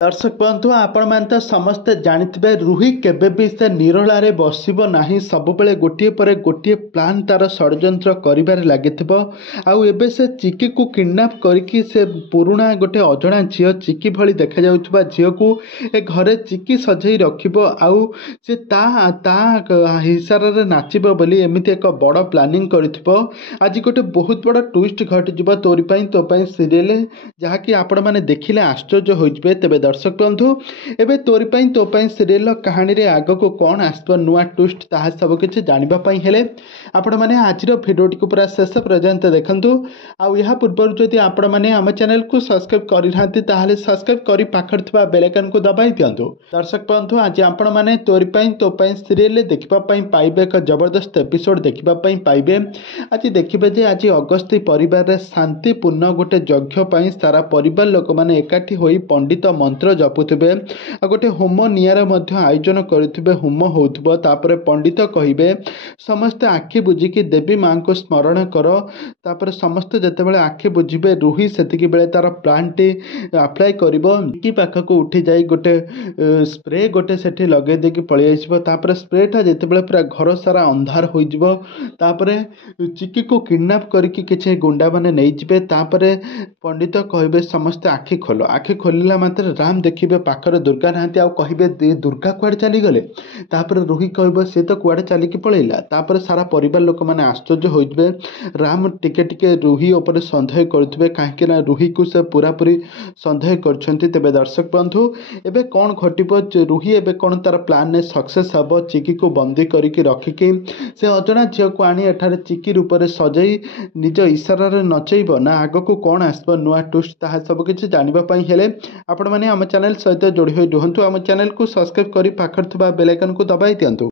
दर्शक बंधु आपण मैंने तो समस्ते जानिथिबे रुही केबे भी से निरोलारे बसिबो नाही सबुबेले गोटिए पर गोटिए प्लान तार षड्यंत्र करिबारे लागिथिबो। आउ एबे से चिकी को किडनैप करके से पुराना गोटे अजणा झील चिकी भली देखा जाउथबा झील को ए घरे चिकी सजई रखिबो आउ से ता ता हिसारे नाचिबो बोली एमिति एक बड़ प्लानिंग करिथिबो। आज गोटे बहुत बड़ ट्विस्ट घटिजिबो तोरी पई तो पई सीरियल जहाँकि आपण माने देखिले आश्चर्य होइजबे। तेबे दर्शक बंधु एबे तोरी पई तो पई सीरियल कहानी रे आग को कौन आसबो नुआ ट्विस्ट ताहा सब किछि जानिबा पई हेले आपण माने आजिर भिडियोटी को पूरा शेष पर्यंत देखंतु। आउ यहा पूर्व जदि आपण माने हम चैनल को सब्सक्राइब करि नांती ताहाले सब्सक्राइब करि पाखर थबा बेल आइकन को दबाई दियंतु। दर्शक बंधु आज आपण माने तोरी पई तो पई सीरियल देखिबा पई पाइबे एक जबरदस्त एपिसोड देखिबा पई पाइबे। आज देखिबे जे आज अगस्ती परिवार रे शांतिपूर्ण गोटे यज्ञ पई सारा परिवार लोक माने एकाठी होई पंडित मंत्र जपुथिबे आ गोटे होम नियार मध्य आयोजन करिथिबे। होम होउथबो तापरे पंडित कहिबे समस्त आखि बुझिकी देवी मां को स्मरण कर। तापरे समस्त जेतेबेले आखि बुझिबे रुही सेतिकी बेले तार प्लान टी अप्लाई करिवो की पाख को उठी जाई गोटे स्प्रे गोटे सेठी लगे देकी पळि आइसिबो। तापरे स्प्रेटा जेतेबेले पूरा घर सारा अंधार होई जिवो तापरे चिकी को किडनैप करके किछि गुंडा माने नै जिबे। तापरे पंडित कहिबे समस्त आखि खोलो। आखि खोलिला मात्र राम देखिबे पाखरे दुर्गा नांती आउ कहिबे दुर्गा कुआडे चली गले। तापरे रुही कहबो से तो कुआडे चली की पळैला। तापरे सारा परिवार लोक माने आश्चर्य होइजबे। राम टिके टिके रुही ऊपर संदेह करथबे काहेकि ना रुही को से पूरा पूरी संदेह करछंती। तेबे दर्शक बंधु एबे कोन घटिबो रुही एबे कोन तार प्लान ने सक्सेस हबो चिकी को बंदी करिके रखिके से अजणा झियो को आनी एठारे चिकी रूप रे सजई निज इशारा रे नचैबो ना आगो को कोन आसबो नुआ ट्विस्ट ताहा सब किछि जानिबा पई हेले आपण माने हम चैनल सहित जोड़ी होई रुहंतु। हम चैनल को सब्सक्राइब करी पाखर थबा बेल आइकन को दबाई दियंतु।